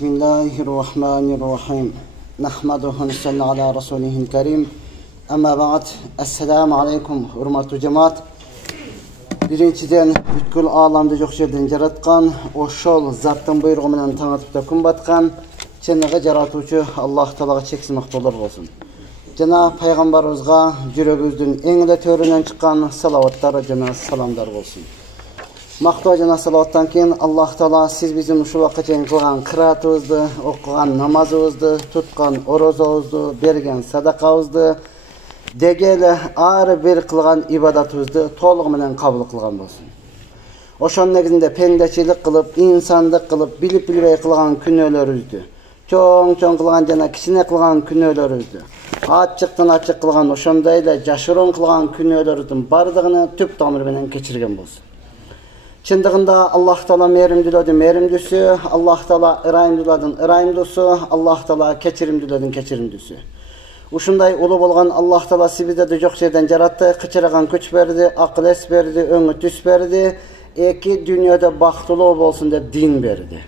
Bismillahirrahmanirrahim. Nahmaduhu nusalli ala rasulihil karim. Amma ba'd. Assalamu alaikum hurmatly cemaat. Birinçiden бүткүл alamda жок жерден жараткан, ошол заттын буйругу менен таң атып күн баткан чыныгы жаратуучу Аллах Таалага чексиз мактоолор болсун. Жана пайгамбарыбызга жүрөгүбүздүн эң эле төрүнөн чыккан салаваттар жана саламдар болсун. Мактоо жана салаваттан кийин Аллах Таала сиз биздин ушул убакка чейин кылган кыраатыбызды, окуган намазыбызды, туткан орозобузду, берген садакабызды, дегеле ар бир кылган ибадатыбызды толугу менен кабыл кылган болсун. Ошонун негизинде пеңдечилик кылып, инсандык кылып, билип билбей кылган күнөөлөрүбүздү, чоң кылган жана кичине кылган күнөөлөрүбүздү, ачыктан ачык кылган, ошондой эле жашыруун кылган күнөөлөрүбүздүн бардыгын түп тамыры менен кечирген болсун. Чындыгында Аллах Таала мээримдүүлөрдүн мээримдүүсү, Аллах Таала ырайымдуулардын ырайымдуусу, Аллах Таала кечиримдүүлөрдүн кечиримдүүсү. Ушундай улуу болгон Аллах Таала сибиздерди жок жерден жаратты, кычыраган күч берди, акыл эс берди, өңү түс берди, эки дүйнөдө бактылуу болсун деп дин берди.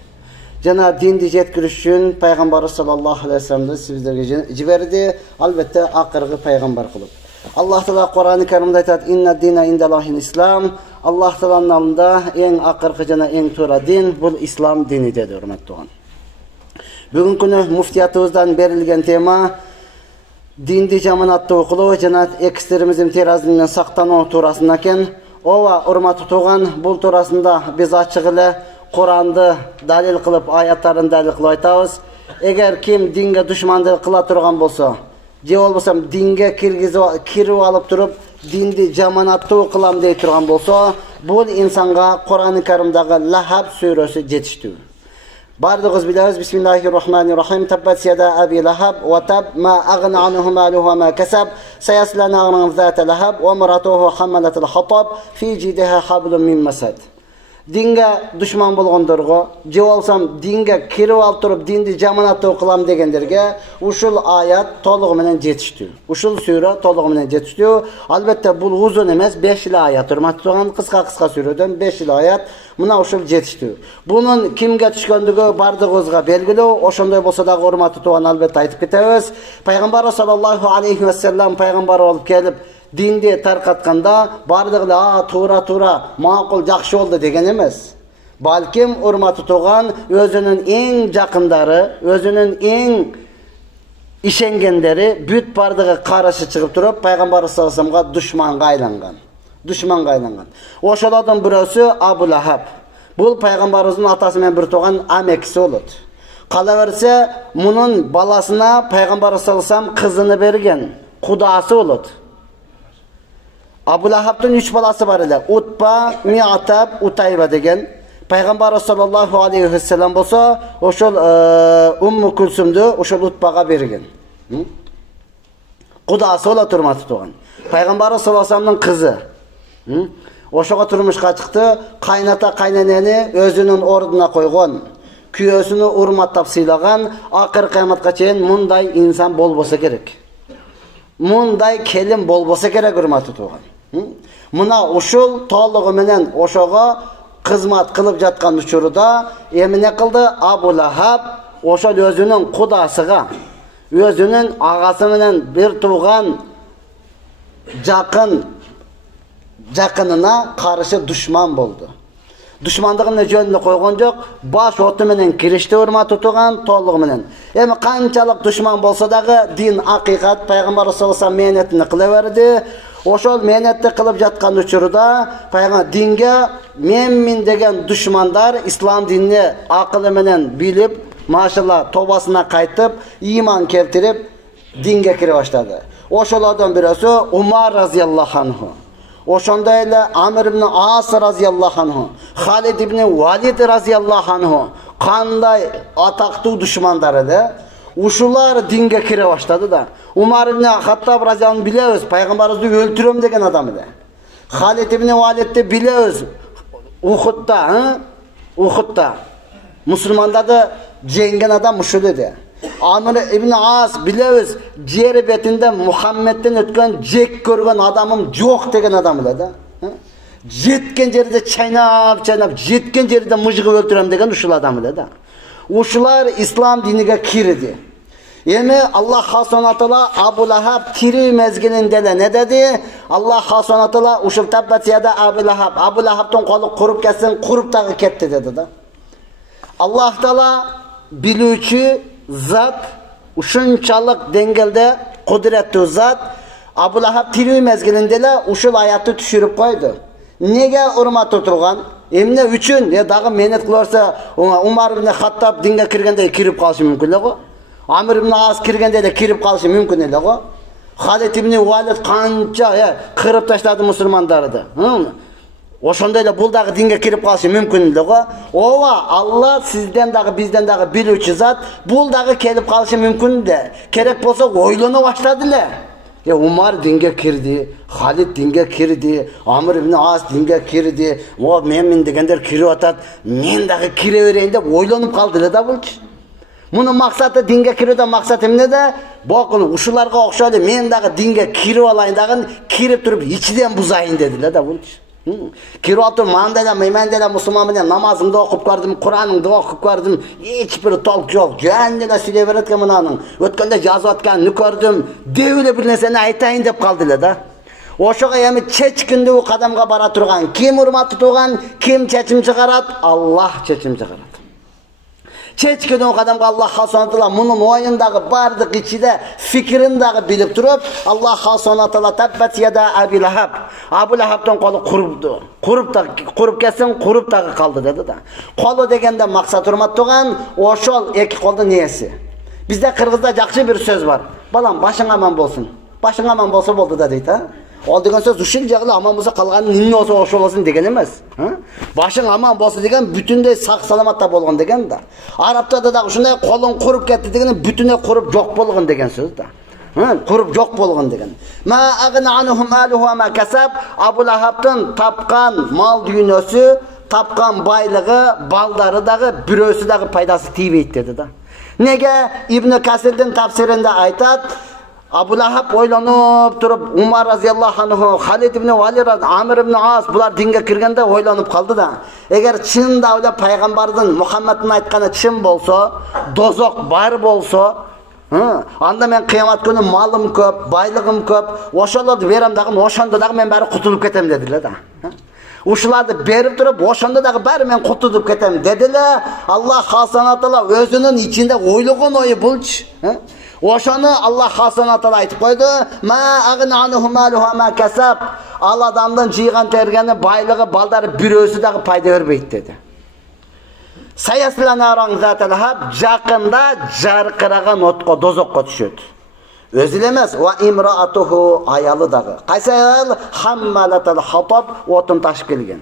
Жана динди жеткириш үчүн пайгамбар саллаллаху алейхи вассаламды сибиздерге жиберди, албетте акыркы пайгамбар кылып. Аллах Таала Кур'ан-ы Каримде айтат: "Инна дина индаллахил ислам." Аллах Тааланын алдында эң акыркы жана эң туура дин бул ислам дини деди, урматтуу. Бүгүнкү күнү муфтиятыбыздан берилген тема динди жаманаттуу кылуу жана экстремизм терроризмден сактануу туурасында экен. Ооба, урматтуу туган, бул туурасында биз ачык эле Куранды далил кылып, аяттарын далил кылып айтабыз. Эгер ким динге душмандык кыла турган болсо, же болбосо динге кирип алып туруп, динди жаманаттуу кылам дей турган болсо, бул инсанга Кур'ан-ы Каримдагы Лахаб сүрөсү жетиштүү. Бардыгыбыз билебиз. Бисмиллахиррахманиррахим. Таббат яда аби лахаб ва таб ма агна анху малуху ва ма касаб саясла наран зата лахаб ва марatuhu хамалатул хатаб фи жидиха хаблум мин масад. Динге душман болгондорго, же болсо динге кирип алып туруп, динди жаманаттуу кылам дегендерге ушул аят толугу менен жетиштүү. Ушул сүрө толугу менен жетиштүү. Албетте бул узун эмес, 5 эле аят, урматтуу, кыска сүрөдөн 5 эле аят мына ушул жетиштүү. Бунун кимге түшкөндүгү бардыгыбызга белгилүү. Ошондой болсо дагы урматтуу, албетте айтып кетебиз. Пайгамбар саллаллаху алейхи вассалам пайгамбар болуп келип динди таркатканда бардыгы эле туура макул жакшы болду деген эмес. Балким урматтуу туган, өзүнүн эң жакындары, өзүнүн эң ишенгендери бүт бардыгы каршы чыгып туруп, пайгамбар саллаллаху алейхи вассаламга душманга айланган. Ошолордун бирөөсү Абу Лахаб. Бул пайгамбарыбыздын атасы менен бир тууган амекиси болот. Кала берсе, мунун баласына пайгамбар саллаллаху алейхи вассалам кызыны берген, кудасы болот. Абу Лахабтын 3 баласы бар эле. Утба, Миатаб, Утайба деген. Пайгамбар саллаллаху алейхи вассалам болсо, ошол Умму Кулсумду ошол Утбага берген. Кудасы болот, урматтуу туган. Пайгамбар саллаллаху алейхи вассаламдын кызы. Ошого турмушка чыкты, кайната кайненени өзүнүн ордуна койгон, күйөөсүнү урматтап сыйлаган, акыр кыяматка чейин мындай инсан болбосо керек. Мындай келин болбосо керек, урматтуу туган. Мына ушул толугу менен ошого кызмат кылып жаткан учурда эмне кылды? Абу Лахаб ошол өзүнүн кудасыга, өзүнүн агасы менен бир тууган жакынына каршы душман болду. Душмандыгын жөнүнө койгон жок, баш оту менен киришти, урматтуу туган, толугу менен. Эми канчалык душман болсо дагы дин акыйкат, пайгамбар саллаллаху алейхи вассалам мээнетин кыла берди. Ошол мээнетти кылып жаткан учурда пайгамбар динге менмин деген душмандар ислам динини акылы менен билип, машалла тобасына кайтып, ыйман келтирип, динге кире баштады. Ошолордон бирөөсү Умар разияллаху анху. Ошондой эле Амр ибн Ас разияллаху анху, Халид ибн Валид разияллаху анху. Кандай атактуу душмандар эле. Ушулар динге кире баштады да. Умар ибн Хаттаб разияллаху анху билебиз, пайгамбарыбызды өлтүрөм деген адам эле. Халид ибн Валидти билебиз, Ухудта мусулмандарды жеңген адам ушул эле. Amr ibn As bilebиз, жер бетинде Мухаммедтен өткөн жек көргөн адамым жок деген адам эле да. Жеткен жерде чайнап, жеткен жерде мыжыгып өлтүрөм деген ушул адам эле да. Uşular İslam diniga kirdi. Эми Аллах Subhanahu Taala Abu Lahab tiri mezgilinde ne dedi? Allah Subhanahu Taala uşul tabbatiyada Abu Lahab. Abu Lahab'dan kolu kurup ketsin, kurup dağı ketdi dedi da. Allah Taala bilүүчү zat, uşunçalık dengelde kudretli zat. Abu Lahab tiri mezgilinde uşul ayatı düşürüp koydu. Nege urmat oturgan? Emne üçün? Dağı menet kılırsa Umar ibn Hattab dinge kirgende kirip kalışı mümkün go. Amr ibn As kirgende de kirip kalışı mümkün ele go. Halid ibn Walid kança kırıp taşladı musulmanları. Oşonda ele bul dağı dinge kirip kalışı mümkün ele go. Ova Allah sizden dağı bizden dağı bilүүчү zat bul dağı kelip kalışı mümkün de. Kerek bolsa oylana başladı le. Umar dinge kirdi, Halid dinge kirdi, Amr ibn As dinge kirdi. O men degenler kirip atat, men dağı kire vereyim dep oylanıp kaldı da bulç. Bunun maksatı dinge kiride maksat emne de bakın uşularga okşadı men dağı dinge kirip alayın dagın kirip durup içiden buzayın dediler da bulç. Kirip atıp mandayla meymendayla musulmanla namazımda okup gördüm, Kur'an'ımda okup gördüm. Hiç bir tolk yok. Kendine söyle veretken mınanın. Ötkende yazı atkanını gördüm. Devle bir nesene aytayın dep kaldılar da. Oşoğa emi çeçkinde o kadamga bara turgan. Kim hurmat tutugan, kim çeçim çıkarat? Allah çeçim çıkarat. Çeçkede o kadamga Allah Subhanahu Taala bunun oyundağı bardık içinde fikrindağı bilip durup Allah Subhanahu Taala tabbat yada Abu Lahab. Abu Lahab'dan kolu kurupdu. Kurup ketsin, kurup dağı kaldı dedi da. Kolu degende maksat hurmat tugan, oşol iki koldu niyesi. Bizde Kırgızda jakşı bir söz var. Balam başın aman bolsun. Başın aman bolsa boldu da deydi ha. Ol degen söz uşul jagıla aman bolsa kalganın ninni olsa oşol olsun degen emas. Başın aman bolsa degen bütünde sak salamatta bolgun degen da. Arapta da uşunday kolun kurup ketdi degen bütüne kurup jok bolgun degen söz da. Kurup jok bolgun degen. Ma agna anhu maluhu ve ma kasab. Abu Lahab'dan tapkan mal dünyası, tapkan baylığı, baldarı dağı, bürösü dağı paydası tibeyt dedi da. Nege İbn Kasir'den tafsirinde aytat. Abu Lahab oylanıp durup Umar radıyallahu anhu, Halid ibn Walid, Amr ibn As bular dinge kirgende oylanıp kaldı da. Eğer çında öyle peygamberden Muhammed'in aytkanı çın bolsa, dozok bar bolsa, anda men kıyamet günü malım köp, baylığım köp, oşalardı verem dağın, oşanda dağı men bari kutulup ketem dediler da. Uşulardı berip durup, oşanda dağı bari men kutulup ketem dediler. Allah Subhanahu Taala özünün içinde oyluğun oyu bulç. Oşanı Allah Subhanahu Taala aytıp koydu. Ma agna anhu maluhu ma kasab. Al adamdan jıygan tergeni, baylığı, baldarı bürösü dağı payda vermeydi dedi. Sayasılana arang zat Lahab jakında jarqıragan otqa dozokqa düşödü. Özü emez, ve imraatuhu ayalı dağı. Qaysi ayal hammalatal hatab otun taşıp kelgen.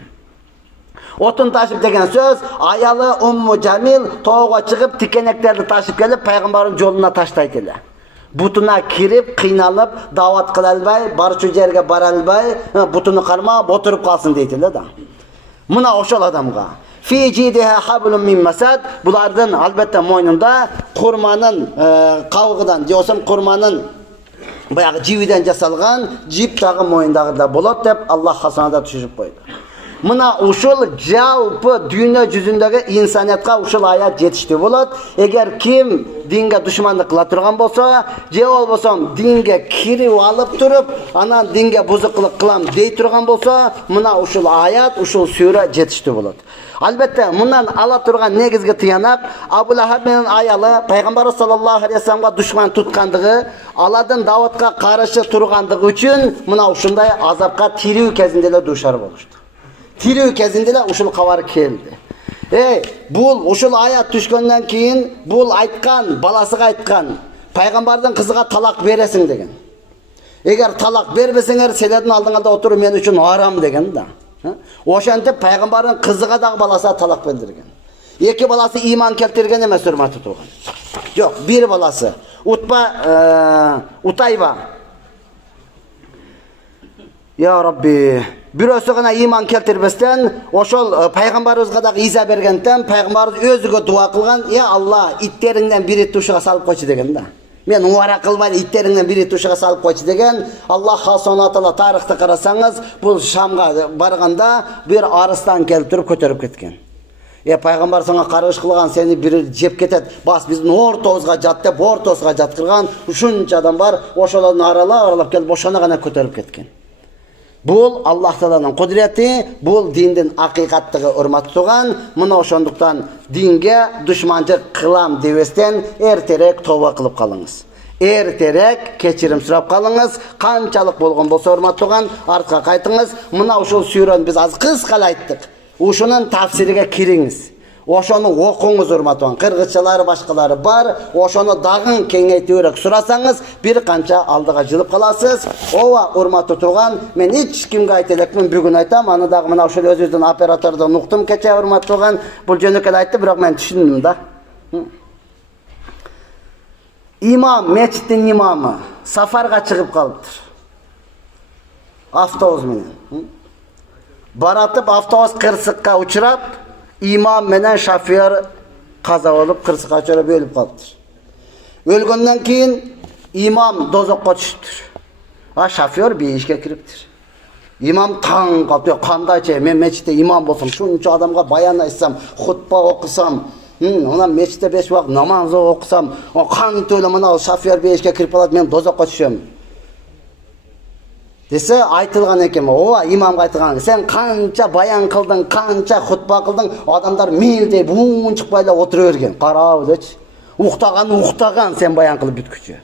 Otun taşıp degen söz, ayalı Ummu Jamil toğga çıkıp tikeneklerdi taşıp gelip peygamberin yoluna taştaydılar. Butuna kirip, kıynalıp, davat kılalbay, barçu yerge baralbay, butunu karmap oturup kalsın deydiler da. Muna oşol adamga. Fi cidiha hablum min masad. Bulardan albatta moynunda kurmanın kavgıdan, diyorsam kurmanın bayağı cividen jasalgan jip dağı moyundağı da bolat dep Allah hasanada düşürüp koydu. Mına uşul jalpı dünya yüzündeki insaniyatqa uşul ayat yetişti bolat. Eğer kim dinge düşmanlık kıla turgan bolsa, je bolbosam dinge kirip alıp durup, anan dinge buzukluk kılam dey turgan bolsa, mına uşul ayat, uşul sure yetişti bolat. Albatta bundan ala turgan negizgi tiyanak Abu Lahab menen ayalı Peygamber sallallahu aleyhi ve sellem'e düşman tutkandığı, aladın davatqa karşı turgandığı üçün mına uşunday azapqa tiriu kezindele duşar boluştu. Tiriu kezindele uşul kavar keldi. Bul uşul ayat düşkönden keyin bul aytkan, balasıga aytkan, Peygamberden kızıga talak beresin degen. Eğer talak berbeseňer seledin aldığında oturup men üçün haram degen da. Oşantip Peygamberin kızıga da balasa talak bildirgen. İki balası iman keltirgen emas hurmat tutulgan. Yok, bir balası. Utayba. Ya Rabbi, birösü gana iman keltirbesden, oşol Peygamberimizge da iza bergenden, Peygamberimiz özüge dua kılgan, ya Allah, itterinden bir it uşuğa salıp koyçu degen da. Men uara kılmayla itterinden bir it uşuğa salıp koyçu degen, Allah Subhanahu Taala tarihte karasanız, bu Şamga barganda bir arıstan keltirip köterip ketken. Пайғамбар саңа қарғыш қылған, сені бірі жеп кетеді. Бас біздің ортоғызға жат деп, ортосыға жатқырған үшінші адам бар. Ошоларын аралап келіп, ошаны ғана көтеріп кеткен. Бұл Аллах Тағаланың құдіреті, бұл динден ақиқаттығы үрматы туған. Мұна ошондықтан динге дұшманчы қылам девестен ертерек тауба қылып қалыңыз. Ертерек кечирим сұрап қалыңыз. Қанчалық болған болса үрматы туған, артқа қайтыңыз. Мұна ошол сүйрен біз аз қысқалы айттық. Ошонун тафсириге кириңиз. Ошону окуңуз урматуан. Кыргызчалары башкалары бар. Ошону дагы кеңейтүүрөөк сурасаңыз, бир канча алдыга жылып каласыз. Ооба, урматтуу туган, мен эч кимге айта элекмин, бүгүн айтам. Аны дагы мына ошол өзүбүздүн оператордон уктум кече, урматтуу туган. Бул жөнөкөй айтты, бирок мен түшүндүм да. Имам, мечиттин имамы сафарга чыгып калыптыр. Автобус менен. Баратып автобус кырсыкка учурап, имам менен шофер каза болуп кырсыкка учурап өлүп калыптыр. Өлгөндөн кийин имам дозокко түштүр. Шофер бейишке кириптир. Имам таң калып, кандайчы мен мечитте имам болсом, шунча адамга баян айтсам, хутба окусам, онан мечитте 5 убакыт намаз окусам, кантип эле мына шофер бейишке кирип калат, мен дозокко түшөм. Десе айтылған екен, ооба имамға айтылған. Сен қанша баян қылдың, қанша хутба қылдың, адамдар мейілдей буын шықпайлап отыра берген. Қарап өзі. Уқтаған сен баян қылып бүткүчү.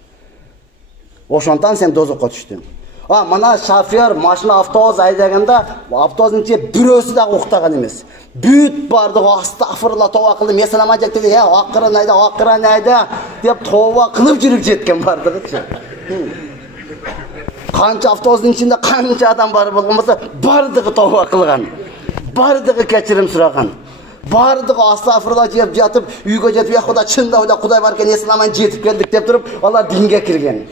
Ошондон сен дозокко түштүң. Мына шофер машина автобус айдаганда, автобустун ичинде бирөөсү дагы уктаган эмес. Бүт бардыгы астагфирулла тоба кылып, месалама жектеги, акырын айда деп тоба кылып жүрүп жеткен бардыгычы. Қанша автобустың ішінде қанша адам бар болмаса, бардығы тауба қылған, бардығы кешірім сұраған, бардығы астағфирулла жеп жатып, үйге жетіп, я Құда шында ойда Құдай бар екен, исламнан жетіп келдік деп тұрып, олар динге кірген.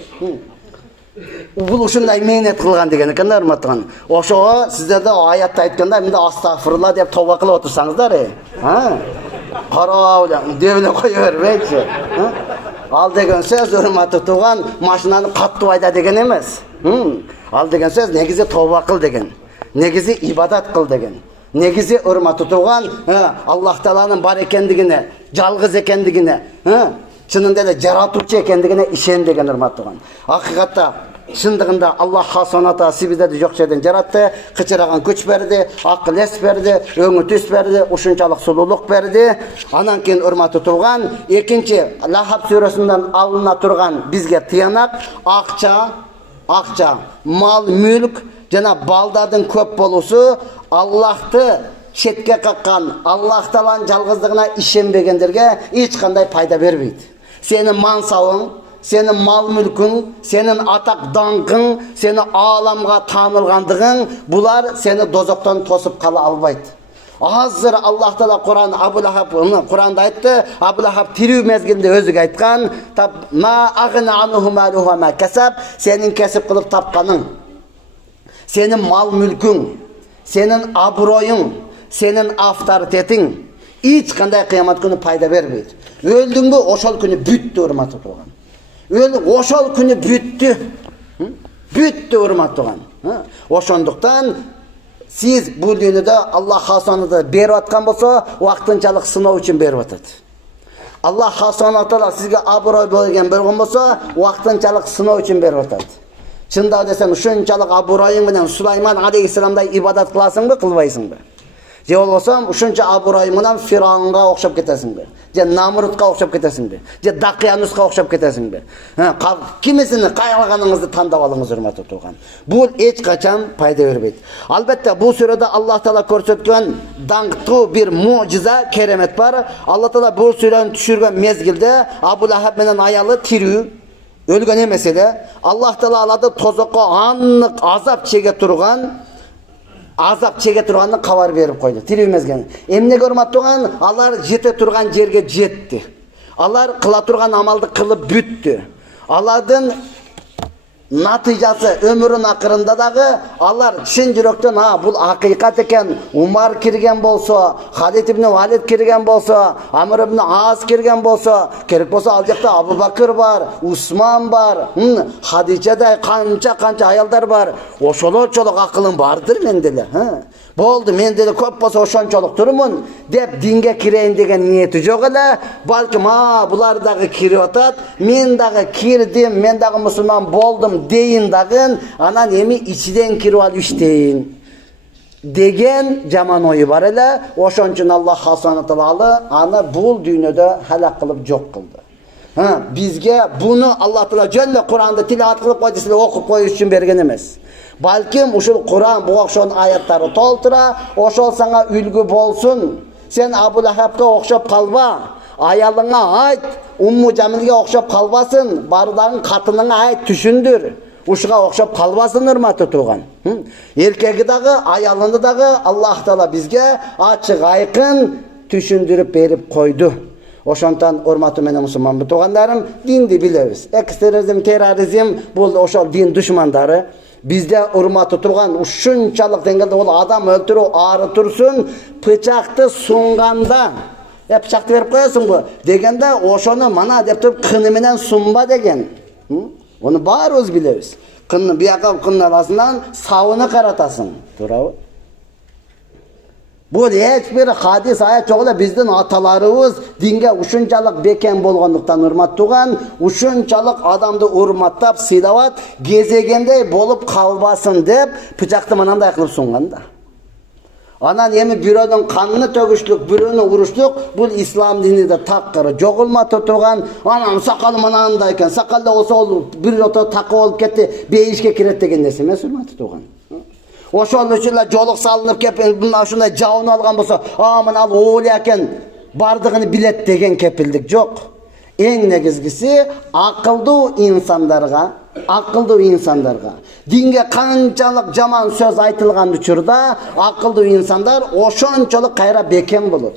Бұл ушундай мейнет қылған деген екен, урматтуу. Ошого сіздерде аятта айтканда, мында астағфирулла деп тауба қылып отырсаңыздар, қарау деп эле кое бербейчи. Ал деген сөз, урматтуу туган, машинаны каттуу айда деген эмес. Ал деген сөз негизи тауба кыл деген. Негизи ибадат кыл деген. Негизи урматтуу туган, Аллах Тааланын бар экендигине, жалгыз экендигине, чынында эле жаратуучу экендигине ишен деген, урматтуу туган. Акыйкатта шындыгында Аллах хасаната сибиздерди жок жерден жаратты, кычыраган күч берди, акыл эс берди, өңү түс берди, ушунчалык сулуулук берди. Анан кийин урматтуу туган, экинчи Лахаб сүрөсүнөн алына турган бизге тыянак акча, мал, мүлк жана балдардын көп болуусу Аллахты четке каккан, Аллах Тааланын жалгыздыгына ишенбегендерге эч кандай пайда бербейт. Сенин мансабың, сенин мал мүлкүң, сенин атак даңкың, сени ааламга таанылгандыгың, булар сени дозоктон тосуп кала албайт. Азыр Аллах Таала Куранда айтты, Абу Лахаб тирүү мезгилинде өзү айткан, ма агна анху малуху ва ма касаб, сенин кесип кылып тапканың, сенин мал мүлкүң, сенин аброюң, сенин авторитетиң эч кандай кыямат күнү пайда бербейт. Өлдүңбү, ошол күнү бүттү, урматтуу туган. Ошол күнү бүттү. Бүттү, урматтуу туган. Ошондуктан сиз бул дүйнөдө Аллах хасанаты берип аткан болсо, вактынчалык сыноо үчүн берип атат. Аллах хасанаты сизге аброй болгон болсо, вактынчалык сыноо үчүн берип атат. Чында десем, ушунчалык аброюң менен Сулайман алейхиссаламдай ибадат кыласыңбы, кылбайсыңбы? Же болбосо ушунча аброюң менен Фиравунга окшоп кетесиңби? Же Намрудка окшоп кетесиңби? Же Дакиянуска окшоп кетесиңби? Кимисини кайлаганыңызды тандап алыңыз, урматтуу туган. Бул эч качан пайда бербейт. Албетте бул сүрөдө Аллах Таала көрсөткөн даңктуу бир мужиза, керемет бар. Аллах Таала бул сүрөнү түшүргөн мезгилде Абу Лахаб менен аялы тирүү, өлгөн эмес эле. Аллах Таала аларды тозокко аннык азап чеге турганын кабар берип койду. Тирүү мезгилде. Эмнеге, урматтуу туган, алар жете турган жерге жетти. Алар кыла турган амалды кылып бүттү. Алардын Natijası ömürün akırında dağı allar çin yürekten bul hakikat eken Umar kirgen bolsa, Halid ibn Valid kirgen bolsa, Amr ibn As kirgen bolsa, kerek bolsa al jakta Abu Bakr var, Usman var, Hadice'de kança ayallar var. Oşolok akılın vardır mendele. Boldu mendele köp bolsa oşonçoluk turmun dep dinge kireyin degen niyeti jok ele. Balkim bular dagı kirip atat, men dagı kirdim, men dagı musulman boldum deyin dagın, anan emi içiden kirip al işteyin degen jaman oyu var ele. Oşonçun Allah subhanahu taala ana bul dünyada halak kılıp jok kıldı. Bizge bunu Allah Teala jönle Kur'anda tilavat kılıp koydusuyla okup koyuş üçün bergen emes. Balkim uşul Kur'an bu okşon ayatları toltura, oşol sana ülgü bolsun. Sen Abu Lahab'ga okşop kalba, ayalına ait, Ummu Cemil'ge okşop kalbasın, bardağın katınına ait düşündür. Uşuğa okşop kalbasın hürmetli tuğan. Erkegi dağı, ayalını dağı Allah Teala bizge açık aykın düşündürüp berip koydu. Oşontan hormatı menen musulman bu tuğanlarım dindi bileriz. Ekstremizm, terrorizm bu oşol din düşmanları. Bizde hurmatı turgan uşunçalık dengelde ol adam öldürü ağrı tursun bıçaktı sunganda bıçaktı verip koyasın bu degende oşonu mana dep turup kını menen sunba degen. Onu barız bileriz. Kını bir yaka kının arasından savunu karatasın. Turabı. Bu hiçbir hadis ayet yok. Bizden atalarımız dinge uşunçalık beken bolğanlıktan hurmat tuğan, uşunçalık adamdı hurmatlap sidavat gezegende bolup kalbasın dep bıçaktı mananda kılıp sunganda. Anan emi birödün kanını tögüşlük, birödün uruşluk, bu İslam dininde takkırı jogulmatı tuğan, anam sakalı manandayken, sakalda olsa ol bir oto takı olup ketti, beyişke kiret degen nesi mes hurmatı tuğan. Oşol üçünle joluk salınıp kep, bunlar şunday jauunu algan bolsa, aman al oğul eken bardığını bilet degen kepildik yok. En negizgisi akıldı insanlarga, dinge kançalık jaman söz aytılgan uçurda akıldı insanlar oşonçoluk kayra beken bolot.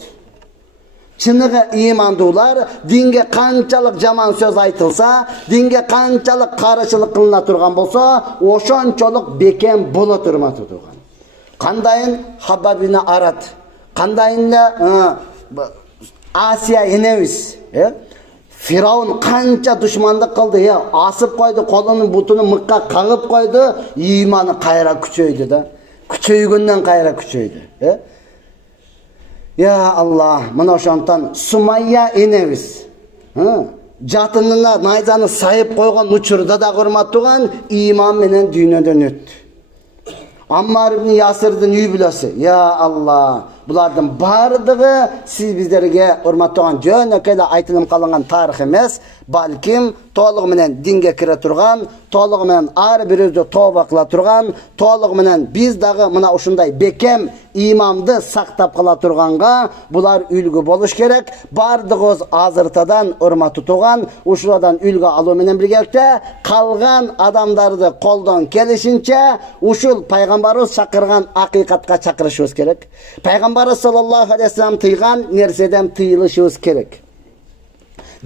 Çınıgı imandılar, dinge kançalık jaman söz aytılsa, dinge kançalık karışılık kılına turgan bolsa, oşonçoluk beken bolot hurmatı turgan. Kandayın Hababine arat, kandayınla Asiya eneviz, Firavun kança düşmanlık kıldı ya, asıp koydu, kolunun butunu mıkka kağıp koydu, imanı kayra küçöydü da, küçöygünden kayra küçöydü. Ya Allah, mana şontan Sumayya eneviz. Jatınına nayzanı sayıp koygan uçurda da hurmat tuğan iman menen dünyödön öttü. Ammar ibn Yasir'din üy bilesi. Ya Allah, bulardan bardığı siz bizlerge hurmat tuğan jönökele aytılım kalıngan tarih emes, balkim to'liq menen dinge kire turgan, to'liq menen ar bir özde tövbe kıla turgan, to'liq menen biz dağı mına uşunday bekem imamdı saqtap kıla turganga bular ülgü boluş gerek. Bardığız azırtadan hurmat tutugan, uşuladan ülgü alуу menen birgelikte kalgan adamdardı koldan kelişince uşul paygambarыбыз çakırgan hakikatga çakırışыбыз gerek. Peygambarı sallallahu aleyhi ve sellem tıygan nerseden tıyılışыбыз gerek.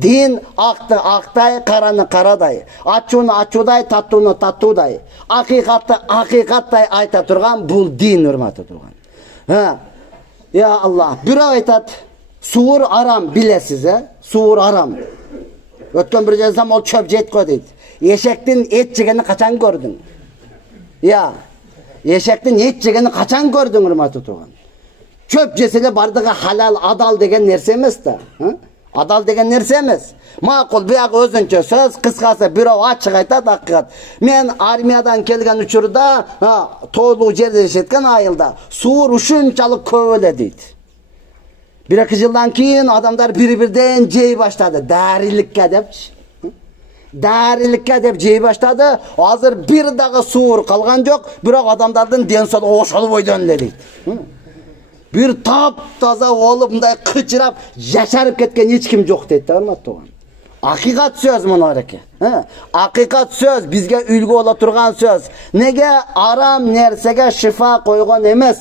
Din aktı aktay, karanı karaday, açuunu açuday, tattuunu tattuday, hakikatı hakikatday ayta turgan bul din hurmatı turgan. Ya Allah, bir aytat, suur aram bilesiz suur aram. Ötken bir cezam ol çöp jet koy deydi. Eşektin et jegeni kaçan gördün? Ya, eşektin et jegeni kaçan gördün hurmatı turgan? Çöp jesele bardığı halal, adal degen nerse emes da. Adal degen nerse emes. Makul buyaq özünçe söz, kıskası birov açık aytat hakikat. Men armiyadan kelgen uçurda, toğlu jerde yaşetken ayılda suur uşunçalık köbele deydi. Bir-iki yıldan keyin adamlar bir-birden jey başladı. Darilikке depçi. Darilikке dep jey başladı. Hazır bir dağı suur kalgan jok, biroq adamlardan densol oşolup oydan deydi. Bir tap-taza olup mınday kıçırap yaşarıp ketken hiç kim yok deydi. Hakikat söz bunu ereke. Hakikat söz, bizge ülgü ola turgan söz. Nege aram nersege şifa koygan emes.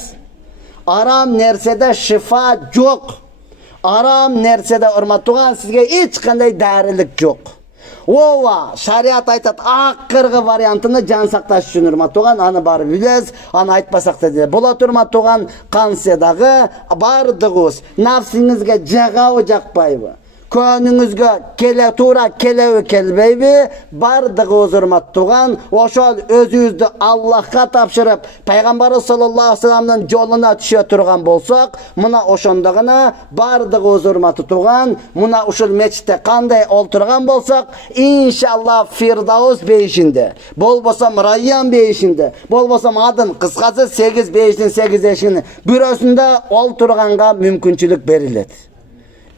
Aram nersede şifa yok. Aram nersede hurmat tuğan sizge hiç kanday darilik yok. Ова, шариат айтат, ақырғы вариантыны жан сақташ үшін урмат туған, аны бары билез, аны айтпасақ та де. Бола турмат туған, қанседағы бардығыз, нафсіңізге жағауы жақпайбы. Көніңізге келе тура келеуі келбейбі, бардығы урмат туған, ошол өзіңізді Аллахқа тапшырып, пайғамбары саллаллаху алейхи саламның жолына түше тұрған болсақ, мына ошондағына бардығы урмат туған, мына ушул мечітте қандай олтырған болсақ, иншалла Фирдаус бейшінде, болбосам Райян бейшінде, болбосам адын қысқасы 8 бейшінің 8 ешінің бюросында олтырғанға мүмкіншілік беріледі.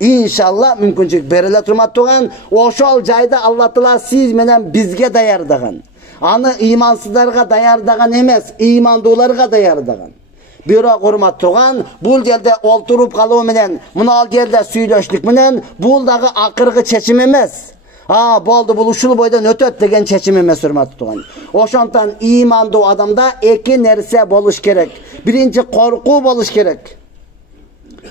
İnşallah mümkünçülük беріле тұрмат туған, ошол жайда Алла Таала сиз менен бизге даярдаган. Аны имансыздарға даярдаган эмес, имандууларга даярдаган. Бирок урмат туған, бул жерде олтуруп калуу менен, мына жерде сүйлөштүк менен, бул дагы акыркы чечим эмес. Болду, бул ушул бойдон өтөт деген чечим эмес, урмат туған. Ошондон имандуу адамда эки нерсе болуш керек. Биринчи коркуу болуш керек.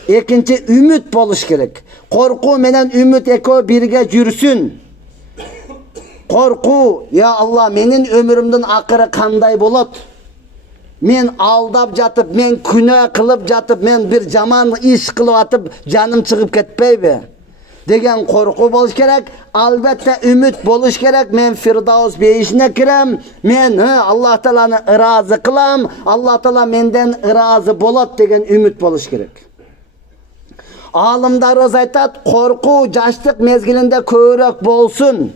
Екінші үміт болуш керек. Корку менен үміт экөө бирге жүрсүн. Корку, я Алла, менин өмүрүмдүн акыры кандай болот? Мен алдап жатып, мен күнөө кылып жатып, мен бир жаман иш кылып атып, жаным чыгып кетпейби? Деген корку болуш керек. Албетте үміт болуш керек. Мен Фирдаус бейишине кирем. Мен Алла Тааланы ыраазы кылам. Алла Таала менден ыраазы болот деген үміт болуш керек. Алымдарыбыз айтат, корку жаштык мезгилинде көбүрөөк болсун.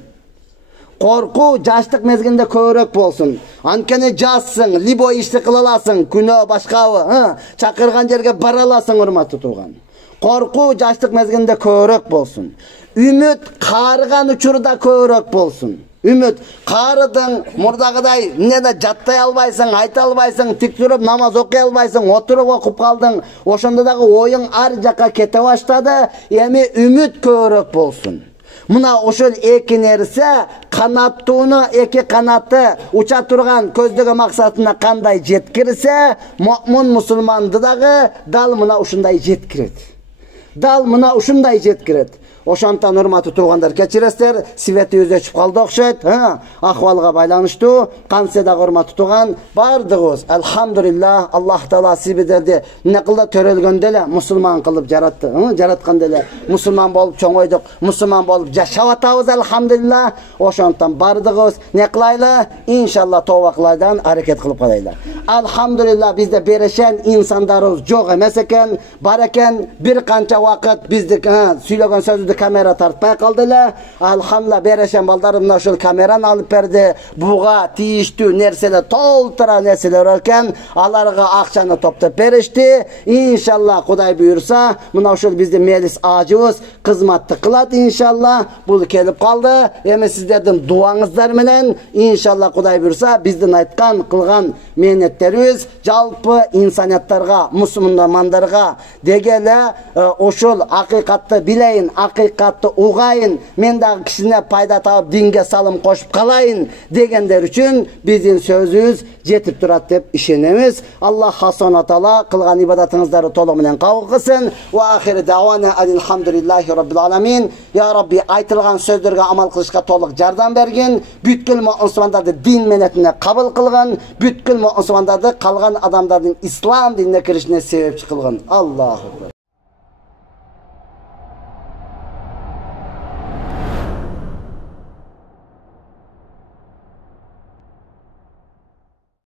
Корку жаштык мезгилинде көбүрөөк болсун. Анткени жассың, либо ишти кыла аласың, күнөө башкабы, чакырган жерге бара аласың, урматтуу тууган. Корку жаштык мезгилинде көбүрөөк болсун. Үмүт каарыган учурда көбүрөөк болсун. Үміт қарыдың мұрдағыдай неде жаттай албайсың, айта албайсың, тик тұрып намаз оқи албайсың, отырып оқып қалдың. Ошондадағы ойың ар жаққа кете баштады, эми үміт көбүрөөк болсын. Мына ошол эки нерсе канаттууну эки канаты уча турган көздөгөн максатына кандай жеткирсе, муъмин мусулманды дагы дал мына ушундай жеткирет. Дал мына ушундай жеткирет. Ошонтан урматтуу туугандар, кечиресиздер, свети өзөчүп калды окшойт. Акыбалга байланыштуу, кантсе дагы урматтуу тууган, бардыгыбыз алхамдулилlah, Аллах Таала сиздерди накылда төрөлгөндө эле мусулман кылып жаратты. Жаратканда эле мусулман болуп чоңойдук, мусулман болуп жашап атабыз алхамдулилlah. Ошонтан бардыгыбыз не кылайлы? Иншалла тооба кылайдан аракет кылып калайлы. Алхамдулилlah, бизде берешен инсандарыбыз жок эмес экен, бар экен. Бир канча убакыт бизди сүйлөгөн сөздү камера тартпай калды эле. Алхамдулилlah, берешен балдарым ошол камераны алып берди. Буга тийиштүү нерселер, толтура нерселер экен. Аларга акчаны топтоп беришти. Иншалла Кудай буйрса, мына ошол биздин мелис ажыбыз кызматты кылат иншалла. Бул келип калды. Эми сиздердин дуаңыздар менен иншалла Кудай буйрса, биздин айткан кылган мээнеттерибиз жалпы инсанияттарга, мусулмандарга дегеле ошол акыйкатты билейин, акыйкатты угайын, мен дагы кишине пайда табып динге салым кошуп калайын дегендер үчүн биздин сөзүбүз жетип турат деп ишенебиз. Аллах Субхана Таала кылган ибадатыңыздарды толугу менен кабыл кылсын. Ва ахири дауана алхамдулиллахи раббил аламин. Я Рабби, айтылган сөздөргө амал кылышка толук жардам бергин. Бүткүл мусулмандарды дин менетине кабыл кылган, бүткүл мусулмандарды калган адамдардын ислам динине киришине себепчи кылган. Аллаху